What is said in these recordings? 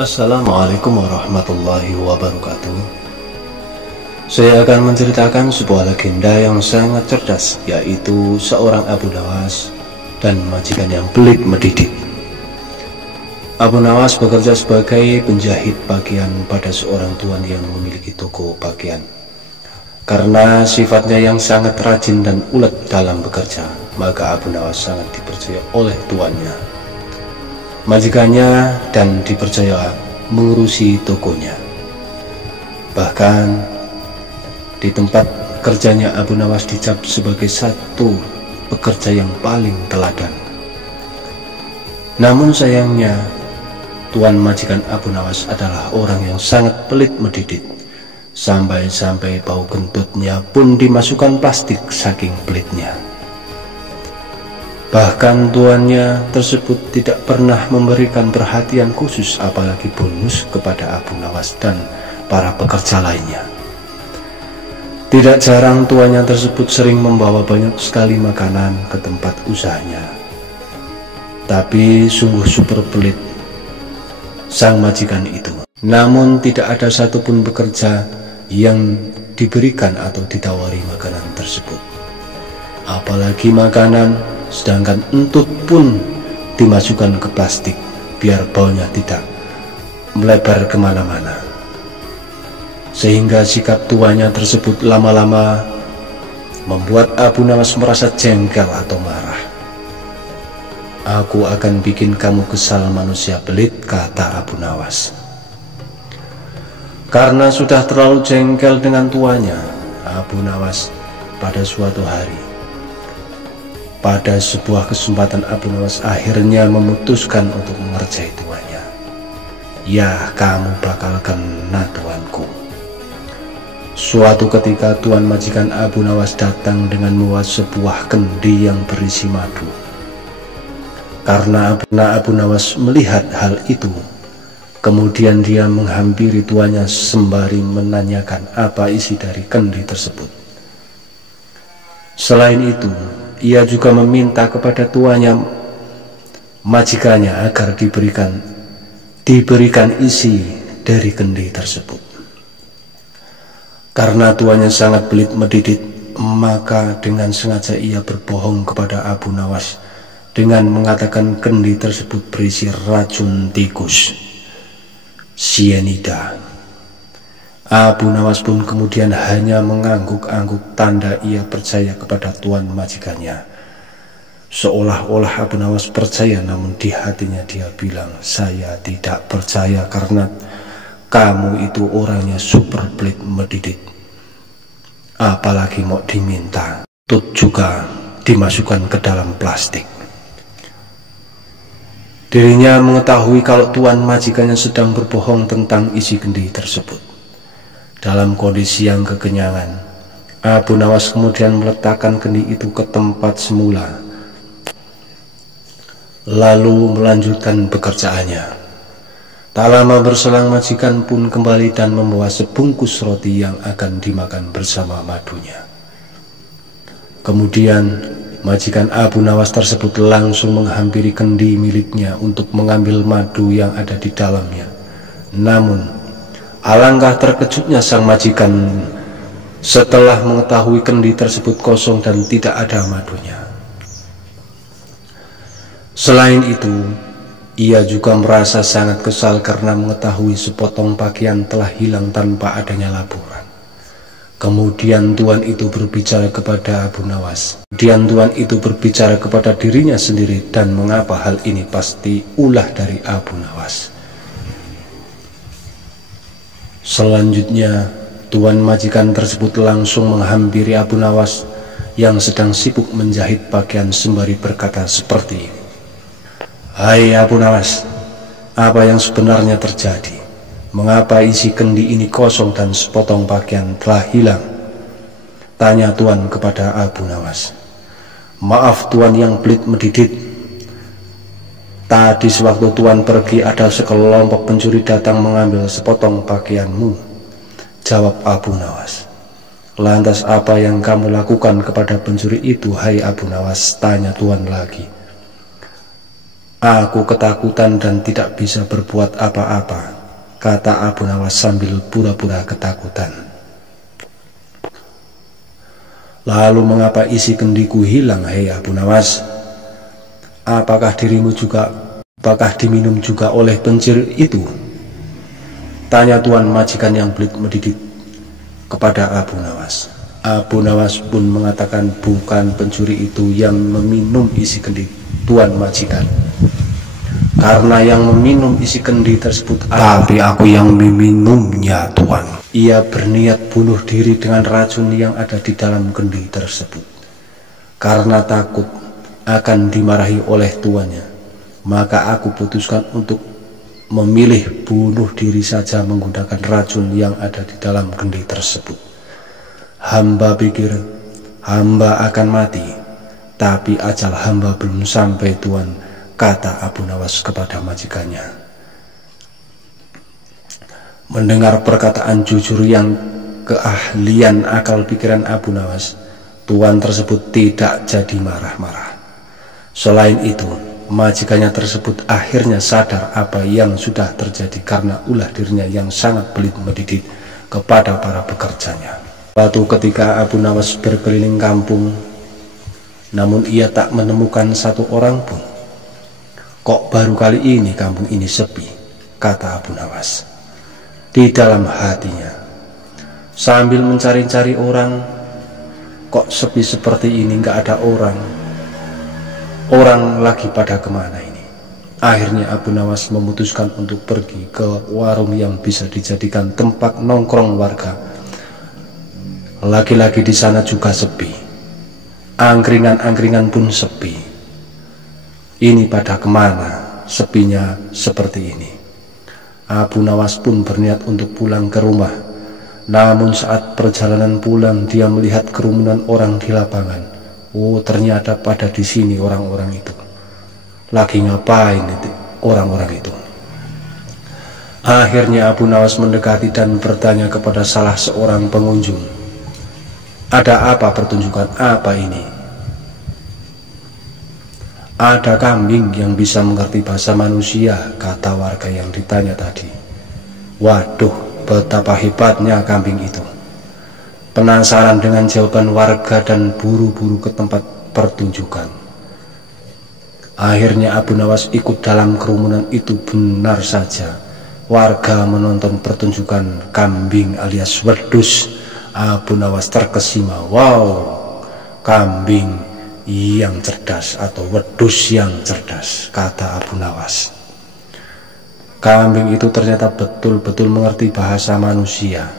Assalamualaikum warahmatullahi wabarakatuh. Saya akan menceritakan sebuah legenda yang sangat cerdas, yaitu seorang Abu Nawas dan majikan yang pelit mendidik. Abu Nawas bekerja sebagai penjahit pakaian pada seorang tuan yang memiliki toko pakaian. Karena sifatnya yang sangat rajin dan ulet dalam bekerja, maka Abu Nawas sangat dipercaya oleh tuannya, majikannya, dan dipercaya mengurusi tokonya. Bahkan di tempat kerjanya Abu Nawas dicap sebagai satu pekerja yang paling teladan. Namun sayangnya, tuan majikan Abu Nawas adalah orang yang sangat pelit mendidik, sampai-sampai bau kentutnya pun dimasukkan plastik saking pelitnya. Bahkan tuannya tersebut tidak pernah memberikan perhatian khusus, apalagi bonus, kepada Abu Nawas dan para pekerja lainnya. Tidak jarang tuannya tersebut sering membawa banyak sekali makanan ke tempat usahanya. Tapi sungguh super pelit sang majikan itu. Namun tidak ada satupun pekerja yang diberikan atau ditawari makanan tersebut, apalagi makanan, sedangkan entut pun dimasukkan ke plastik biar baunya tidak melebar kemana-mana. Sehingga sikap tuannya tersebut lama-lama membuat Abu Nawas merasa jengkel atau marah. "Aku akan bikin kamu kesal, manusia pelit," kata Abu Nawas. Karena sudah terlalu jengkel dengan tuannya, Abu Nawas pada suatu hari, pada sebuah kesempatan, Abu Nawas akhirnya memutuskan untuk mengerjai tuannya. "Ya, kamu bakal kena, tuanku." Suatu ketika tuan majikan Abu Nawas datang dengan membawa sebuah kendi yang berisi madu. Karena Abu Nawas melihat hal itu, kemudian dia menghampiri tuannya sembari menanyakan apa isi dari kendi tersebut. Selain itu, ia juga meminta kepada tuannya, majikannya, agar diberikan isi dari kendi tersebut. Karena tuannya sangat pelit mendidik, maka dengan sengaja ia berbohong kepada Abu Nawas dengan mengatakan kendi tersebut berisi racun tikus, cyanida. Abu Nawas pun kemudian hanya mengangguk-angguk tanda ia percaya kepada tuan majikannya. Seolah-olah Abu Nawas percaya, namun di hatinya dia bilang, "Saya tidak percaya karena kamu itu orangnya super pelit mendidik. Apalagi mau diminta, tut juga dimasukkan ke dalam plastik." Dirinya mengetahui kalau tuan majikannya sedang berbohong tentang isi kendi tersebut. Dalam kondisi yang kekenyangan, Abu Nawas kemudian meletakkan kendi itu ke tempat semula, lalu melanjutkan pekerjaannya. Tak lama berselang, majikan pun kembali dan membawa sebungkus roti yang akan dimakan bersama madunya. Kemudian majikan Abu Nawas tersebut langsung menghampiri kendi miliknya untuk mengambil madu yang ada di dalamnya. Namun alangkah terkejutnya sang majikan setelah mengetahui kendi tersebut kosong dan tidak ada madunya. Selain itu, ia juga merasa sangat kesal karena mengetahui sepotong pakaian telah hilang tanpa adanya laporan. Kemudian tuan itu berbicara kepada Abu Nawas. Tuan itu berbicara kepada dirinya sendiri, dan mengapa hal ini pasti ulah dari Abu Nawas. Selanjutnya, tuan majikan tersebut langsung menghampiri Abu Nawas yang sedang sibuk menjahit pakaian sembari berkata seperti ini, "Hai Abu Nawas, apa yang sebenarnya terjadi? Mengapa isi kendi ini kosong dan sepotong pakaian telah hilang?" tanya tuan kepada Abu Nawas. "Maaf tuan yang pelit mendidik. Tadi sewaktu tuan pergi, ada sekelompok pencuri datang mengambil sepotong pakaianmu," jawab Abu Nawas. "Lantas apa yang kamu lakukan kepada pencuri itu, hai Abu Nawas?" tanya tuan lagi. Aku ketakutan dan tidak bisa berbuat apa-apa, kata Abu Nawas sambil pura-pura ketakutan. Lalu mengapa isi kendiku hilang, hei Abu Nawas? Apakah diminum juga oleh pencuri itu? Tanya tuan majikan yang belit mendidit kepada Abu Nawas. Abu Nawas pun mengatakan bukan pencuri itu yang meminum isi kendi tuan majikan, karena yang meminum isi kendi tersebut tapi aku yang meminumnya, tuan. Ia berniat bunuh diri dengan racun yang ada di dalam kendi tersebut. Karena takut akan dimarahi oleh tuannya, maka aku putuskan untuk memilih bunuh diri saja menggunakan racun yang ada di dalam kendi tersebut. Hamba pikir hamba akan mati, tapi ajal hamba belum sampai, tuan, kata Abu Nawas kepada majikannya. Mendengar perkataan jujur yang keahlian akal pikiran Abu Nawas, tuan tersebut tidak jadi marah-marah. Selain itu, majikannya tersebut akhirnya sadar apa yang sudah terjadi karena ulah dirinya yang sangat pelit mendidik kepada para pekerjanya. Suatu ketika Abu Nawas berkeliling kampung, namun ia tak menemukan satu orang pun. Kok baru kali ini kampung ini sepi, kata Abu Nawas di dalam hatinya. Sambil mencari-cari orang, kok sepi seperti ini, gak ada orang. Orang lagi pada kemana ini? Akhirnya Abu Nawas memutuskan untuk pergi ke warung yang bisa dijadikan tempat nongkrong warga. Lagi-lagi di sana juga sepi. Angkringan-angkringan pun sepi. Ini pada kemana sepinya seperti ini? Abu Nawas pun berniat untuk pulang ke rumah. Namun saat perjalanan pulang, dia melihat kerumunan orang di lapangan. Oh, ternyata pada di sini orang-orang itu. Lagi ngapain itu orang-orang itu? Akhirnya Abu Nawas mendekati dan bertanya kepada salah seorang pengunjung, ada apa, pertunjukan apa ini? Ada kambing yang bisa mengerti bahasa manusia, kata warga yang ditanya tadi. Waduh, betapa hebatnya kambing itu. Penasaran dengan jawaban warga dan buru-buru ke tempat pertunjukan. Akhirnya Abu Nawas ikut dalam kerumunan itu. Benar saja, warga menonton pertunjukan kambing alias wedus. Abu Nawas terkesima. Wow, kambing yang cerdas atau wedus yang cerdas, kata Abu Nawas. Kambing itu ternyata betul-betul mengerti bahasa manusia.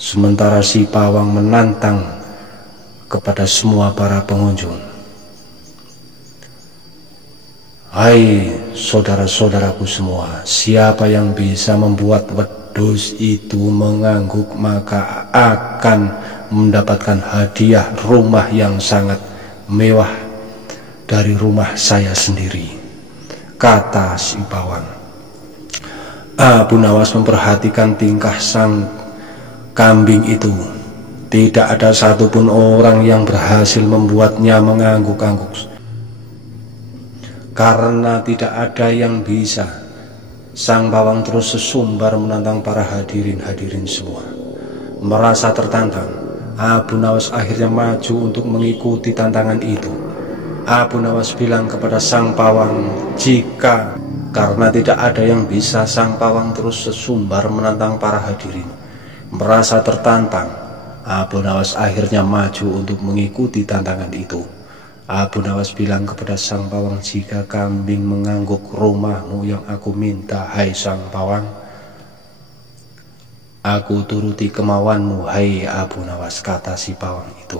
Sementara si pawang menantang kepada semua para pengunjung. Hai saudara-saudaraku semua, siapa yang bisa membuat wedus itu mengangguk maka akan mendapatkan hadiah rumah yang sangat mewah dari rumah saya sendiri, kata si pawang. Abu Nawas memperhatikan tingkah sang kambing itu. Tidak ada satupun orang yang berhasil membuatnya mengangguk-angguk, karena tidak ada yang bisa. Sang pawang terus sesumbar menantang para hadirin semua. Merasa tertantang, Abu Nawas akhirnya maju untuk mengikuti tantangan itu. Abu Nawas bilang kepada sang pawang, jika karena tidak ada yang bisa, sang pawang terus sesumbar menantang para hadirin. Merasa tertantang, Abu Nawas akhirnya maju untuk mengikuti tantangan itu. Abu Nawas bilang kepada sang pawang, jika kambing mengangguk rumahmu yang aku minta, hai sang pawang. Aku turuti kemauanmu, hai Abu Nawas, kata si pawang itu.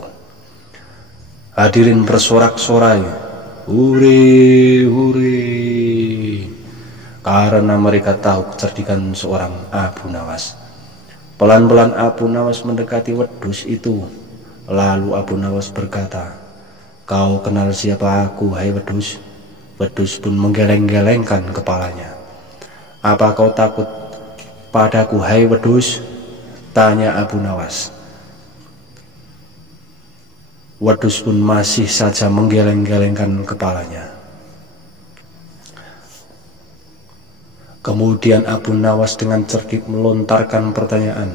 Hadirin bersorak-sorai, hore, hore, karena mereka tahu kecerdikan seorang Abu Nawas. Pelan-pelan Abu Nawas mendekati wedus itu. Lalu Abu Nawas berkata, kau kenal siapa aku, hai wedus? Wedus pun menggeleng-gelengkan kepalanya. Apa kau takut padaku, hai wedus? Tanya Abu Nawas. Wedus pun masih saja menggeleng-gelengkan kepalanya. Kemudian Abu Nawas dengan cerdik melontarkan pertanyaan,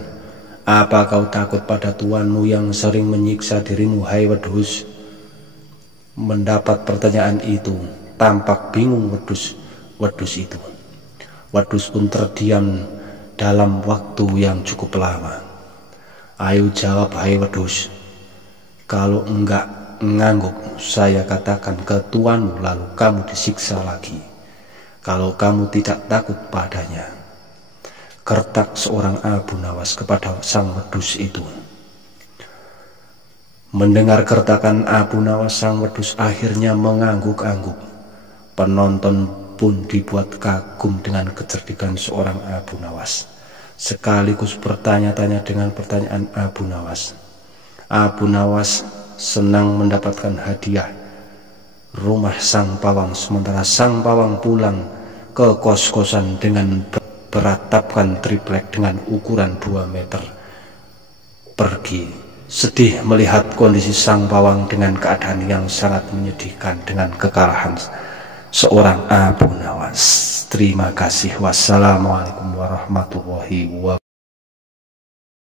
"Apa kau takut pada tuanmu yang sering menyiksa dirimu, hai wedhus?" Mendapat pertanyaan itu, tampak bingung wedhus itu. Wedhus pun terdiam dalam waktu yang cukup lama. "Ayo jawab, hai wedhus. Kalau enggak ngangguk, saya katakan ke tuanmu lalu kamu disiksa lagi. Kalau kamu tidak takut padanya." Gertak seorang Abu Nawas kepada sang wedhus itu. Mendengar gertakan Abu Nawas, sang wedhus akhirnya mengangguk-angguk. Penonton pun dibuat kagum dengan kecerdikan seorang Abu Nawas, sekaligus bertanya-tanya dengan pertanyaan Abu Nawas. Abu Nawas senang mendapatkan hadiah rumah sang pawang, sementara sang pawang pulang ke kos-kosan dengan beratapkan triplek dengan ukuran 2 meter. Pergi sedih melihat kondisi sang pawang dengan keadaan yang sangat menyedihkan dengan kekalahan seorang Abu Nawas. Terima kasih. Wassalamualaikum warahmatullahi wabarakatuh.